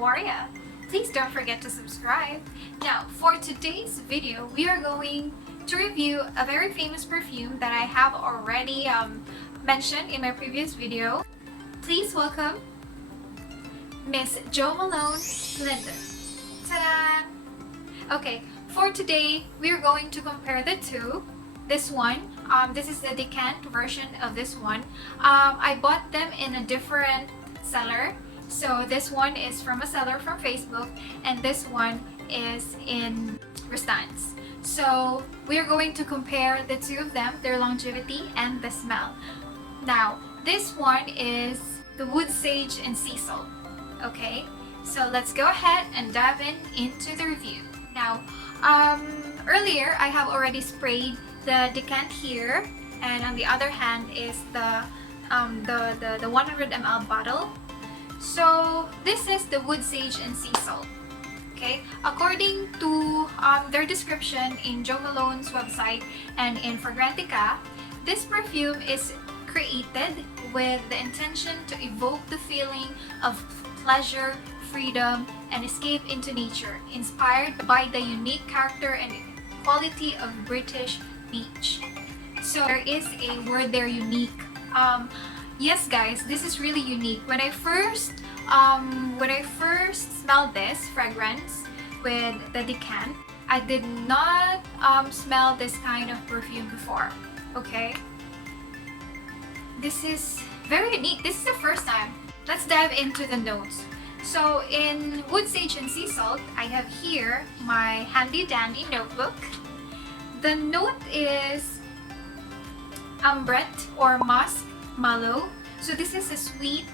how are ya? Please don't forget to subscribe. Now, for today's video, we are going to review a very famous perfume that I have already mentioned in my previous video. Please welcome Miss Jo Malone Linda. Ta-da! Okay, for today, we are going to compare the two. This one, this is the Decant version of this one. I bought them in a different seller. So this one is from a seller from Facebook, and this one is in Restance. So we are going to compare the two of them, their longevity and the smell. Now, this one is the Wood Sage and Sea Salt. Okay, so let's go ahead and dive into the review. Now, earlier I have already sprayed the Decant here, and on the other hand is the 100 ml bottle. So this is the Wood Sage and Sea Salt. Okay, according to their description in Jo Malone's website and in Fragrantica, this perfume is created with the intention to evoke the feeling of pleasure, freedom, and escape into nature, inspired by the unique character and quality of British beach. So there is a word there, unique. Yes guys, this is really unique. When I first smelled this fragrance with the Decant, I did not smell this kind of perfume before. Okay, this is very unique. This is the first time. Let's dive into the notes. So in Wood Sage and Sea Salt, I have here my handy dandy notebook. The note is ambrette or musk mallow. So this is a sweet.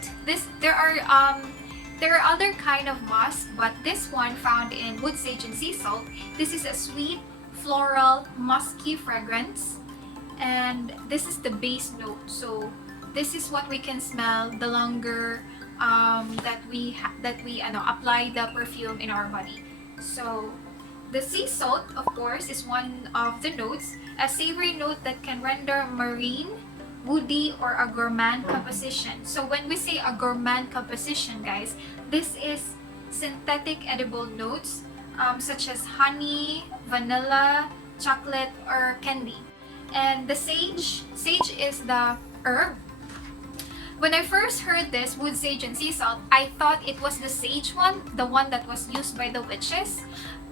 There are other kind of musk, but this one found in Wood Sage and Sea Salt, this is a sweet floral musky fragrance, and this is the base note. So this is what we can smell the longer that we apply the perfume in our body. So the sea salt, of course, is one of the notes, a savory note that can render marine, woody, or a gourmand composition. So when we say a gourmand composition, guys, this is synthetic edible notes such as honey, vanilla, chocolate, or candy. And the sage is the herb. When I first heard this Wood Sage and Sea Salt, I thought it was the sage one, the one that was used by the witches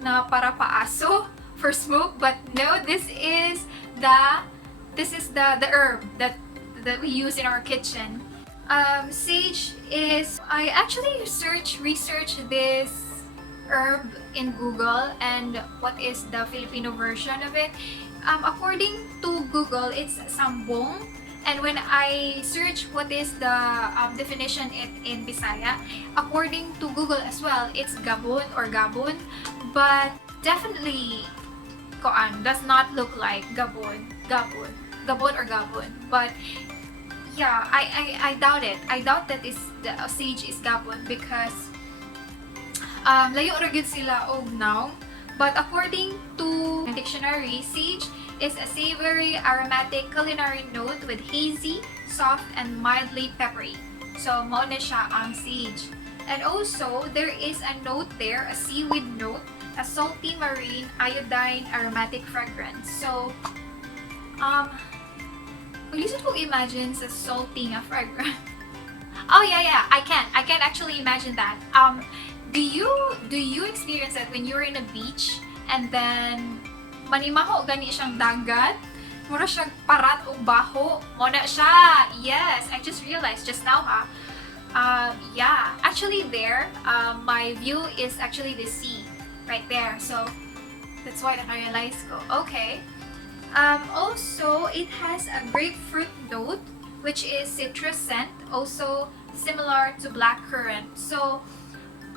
na para paaso for smoke, but no, this is the herb that we use in our kitchen. Sage is, I actually researched this herb in Google and what is the Filipino version of it. According to Google, it's sambong. And when I search what is the definition in Bisaya, according to Google as well, it's gabon or gabon, but definitely does not look like gabon or gabon. But yeah, I doubt it. I doubt that the sage is gabon because layo ra gyud sila og now. But according to the dictionary, sage is a savory, aromatic culinary note with hazy, soft, and mildly peppery. So, mao na siya ang sage. And also, there is a note there, a seaweed note, a salty marine iodine aromatic fragrance. So, listen to imagine sa salty nga fragrance. Oh yeah, I can actually imagine that. Do you experience that when you're in a beach and then manimaho gani siyang dagat, mura siyang parat o baho, mo na siya. Yes, I just realized just now yeah, actually there, my view is actually the sea right there. So that's why I realized ko. Okay. Also, it has a grapefruit note, which is citrus scent, also similar to blackcurrant. So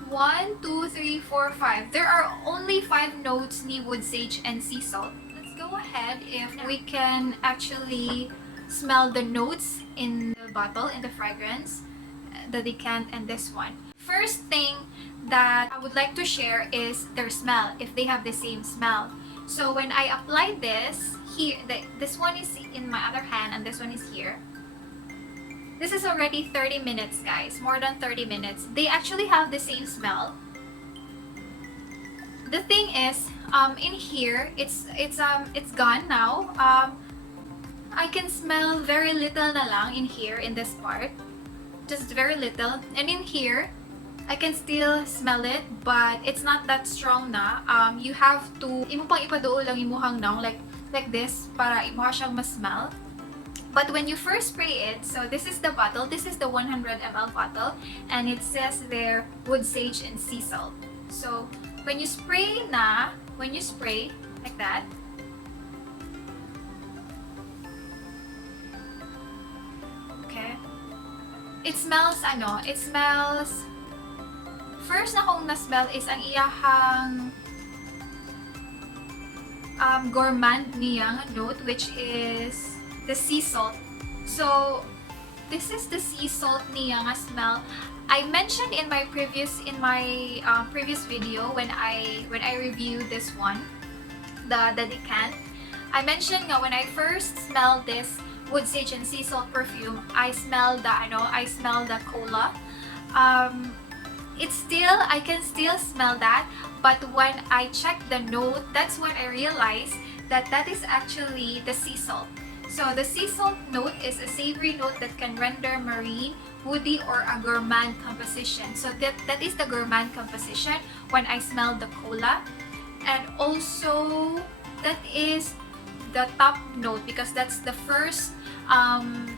1, 2, 3, 4, 5. There are only 5 notes ni Wood Sage and Sea Salt. Let's go ahead if we can actually smell the notes in the bottle, in the fragrance, the Decant and this one. First thing that I would like to share is their smell, if they have the same smell. So when I apply this here, this one is in my other hand and this one is here. This is already 30 minutes, guys. More than 30 minutes. They actually have the same smell. The thing is, in here, it's gone now. I can smell very little na lang in here, in this part. Just very little. And in here, I can still smell it, but it's not that strong na. You have to, imo pang ipaduol lang imuhang nang, like this, para imuha siyang mas-smell. But when you first spray it, so this is the bottle, this is the 100 ml bottle, and it says there, wood sage and sea salt. So, when you spray, like that, okay, it smells, first na kong na-smell is ang iyahang gourmand niyang note, which is the sea salt. So, this is the sea salt niya nga smell. I mentioned in my previous video when I reviewed this one, the Decant. I mentioned nga when I first smelled this wood sage and sea salt perfume, I smelled the cola. I can still smell that, but when I checked the note, that's when I realized that is actually the sea salt. So the sea salt note is a savory note that can render marine, woody, or a gourmand composition. So that is the gourmand composition when I smell the cola. And also, that is the top note because that's the first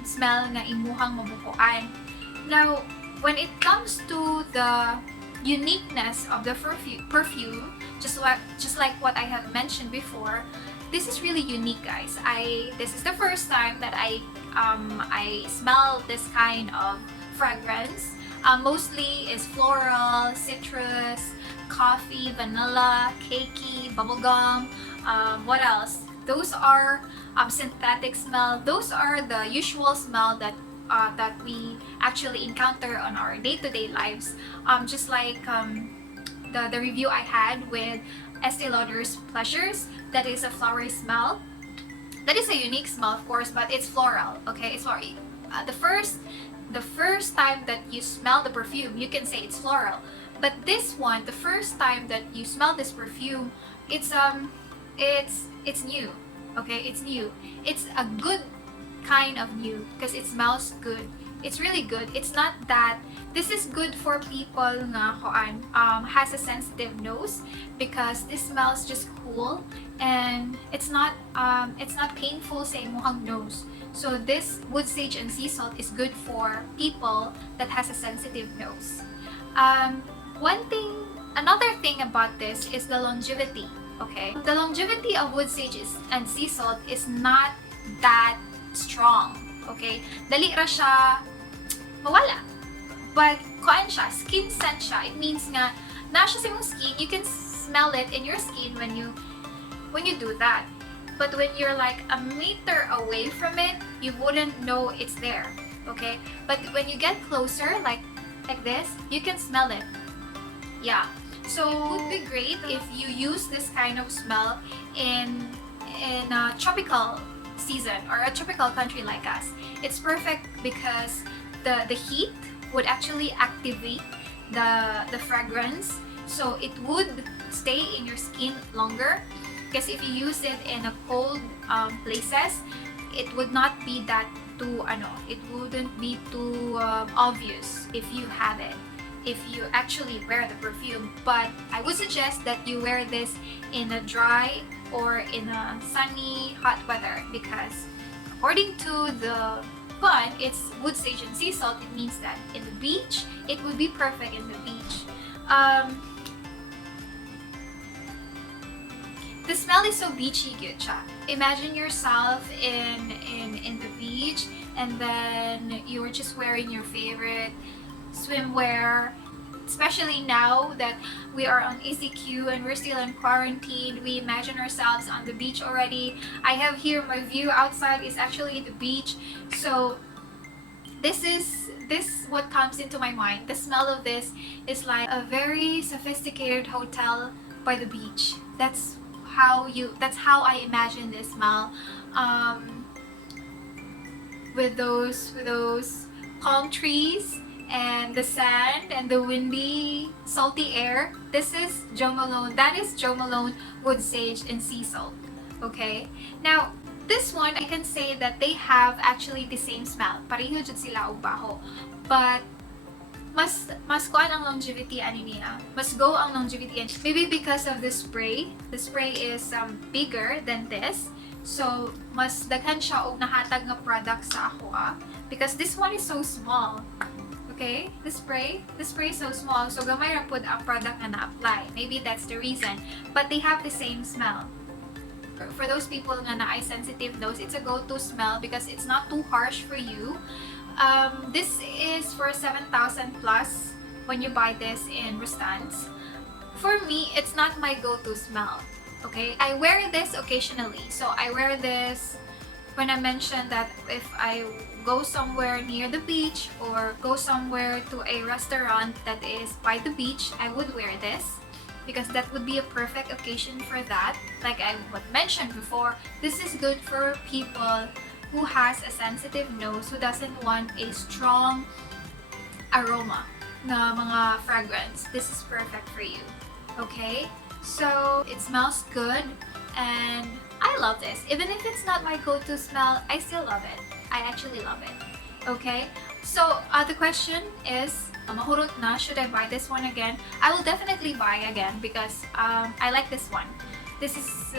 smell na imuhang mabukuan. Now, when it comes to the uniqueness of the perfume, just like what I have mentioned before, this is really unique, guys. This is the first time that I smell this kind of fragrance. Mostly is floral, citrus, coffee, vanilla, cakey, bubblegum. What else? Those are synthetic smell. Those are the usual smell that we actually encounter on our day-to-day lives. Just like the review I had with Estee Lauder's Pleasures, that is a flowery smell. That is a unique smell, of course, but it's floral. Okay, it's floral. The first time that you smell the perfume, you can say it's floral. But this one, the first time that you smell this perfume, it's new. Okay, it's new. It's a good kind of new because it smells good. It's really good. It's not that this is good for people nga has a sensitive nose because this smells just cool and it's not painful sa imuhang nose. So this wood sage and sea salt is good for people that has a sensitive nose. Another thing about this is the longevity. Okay, the longevity of wood sage and sea salt is not that strong. Okay, dali ra siya mawala. But kuan siya, skin scent siya. It means nga na siya sa imong skin, you can smell it in your skin when you do that. But when you're like a meter away from it, you wouldn't know it's there. Okay? But when you get closer, like this, you can smell it. Yeah. So it would be great if you use this kind of smell in a tropical season or a tropical country like us. It's perfect because the heat would actually activate the fragrance, so it would stay in your skin longer. Because if you use it in a cold places, it would not be that too it wouldn't be too obvious if you have it, if you actually wear the perfume. But I would suggest that you wear this in a dry or in a sunny, hot weather because according to the fun, it's wood sage and sea salt. It means that in the beach, it would be perfect in the beach. The smell is so beachy, good siya. Imagine yourself in the beach and then you're just wearing your favorite swimwear. Especially now that we are on ECQ and we're still in quarantine, we imagine ourselves on the beach already. I have here my view outside is actually the beach. So this what comes into my mind. The smell of this is like a very sophisticated hotel by the beach. That's how I imagine this smell. With those palm trees and the sand and the windy, salty air. This is Jo Malone. That is Jo Malone Wood Sage and Sea Salt. Okay? Now, this one, I can say that they have actually the same smell. Pareho jud sila og baho. But mas kuan ang longevity ani niya. Mas go ang longevity. Maybe because of the spray. The spray is bigger than this. So, mas daghan siya og nahatag nga product sa ako because this one is so small. Okay? The spray is so small. So, gamay ra pud ang product na na-apply. Maybe that's the reason. But they have the same smell. For those people nga na eye sensitive nose, it's a go-to smell because it's not too harsh for you. This is for 7,000 plus when you buy this in Rustans. For me, it's not my go-to smell. Okay, I wear this occasionally. So I wear this when I mentioned that if I go somewhere near the beach or go somewhere to a restaurant that is by the beach, I would wear this because that would be a perfect occasion for that. Like I mentioned before, this is good for people who has a sensitive nose, who doesn't want a strong aroma na mga fragrance. This is perfect for you. Okay? So, it smells good and I love this. Even if it's not my go-to smell, I still love it. I actually love it. Okay? So, the question is, mahurot na, should I buy this one again? I will definitely buy again because I like this one. This is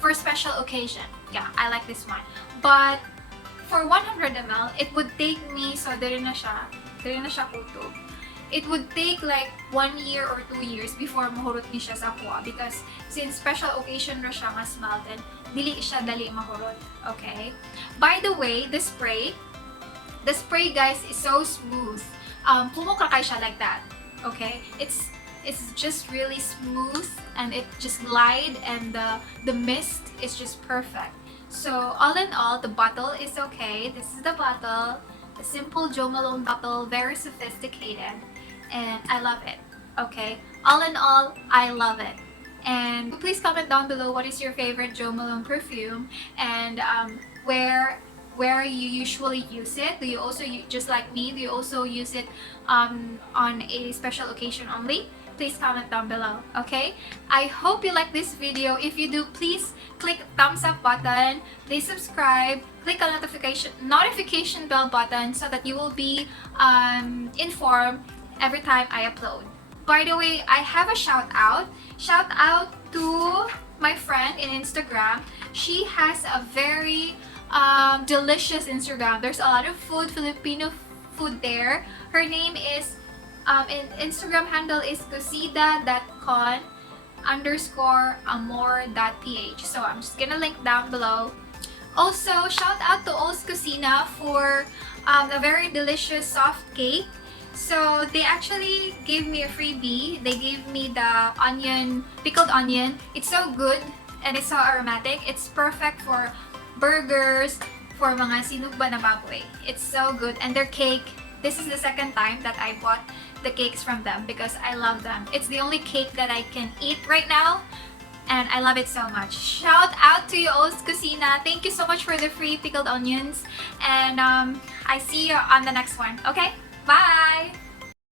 for special occasion. Yeah, I like this one. But for 100 ml, it would take me, so diri na siya kutob. It would take like 1 year or 2 years before mahurot ni siya sa kuha because since special occasion ra siya nga smell, then dili siya dali mahurot. Okay? By the way, the spray guys is so smooth. Pumukrakay siya like that. Okay? It's just really smooth and it just glide and the mist is just perfect. So all in all, the bottle is okay. This is the bottle, a simple Jo Malone bottle, very sophisticated, and I love it. Okay, all in all, I love it. And please comment down below what is your favorite Jo Malone perfume and where you usually use it. Do you also just like me? Do you also use it on a special occasion only? Please comment down below, okay? I hope you like this video. If you do, please click thumbs up button, please subscribe, click on notification bell button so that you will be informed every time I upload. By the way, I have a shout out to my friend in Instagram. She has a very delicious Instagram. There's a lot of food, Filipino food there. Her name is Instagram handle is cosida.con_amor.ph. So I'm just gonna link down below. Also, shout out to O's Cucina for a very delicious soft cake. So they actually gave me a freebie. They gave me the pickled onion. It's so good and it's so aromatic. It's perfect for burgers, for mga sinugba na baboy. It's so good. And their cake, this is the second time that I bought the cakes from them because I love them. It's the only cake that I can eat right now and I love it so much. Shout out to you, O's Cucina. Thank you so much for the free pickled onions and I see you on the next one. Okay? Bye!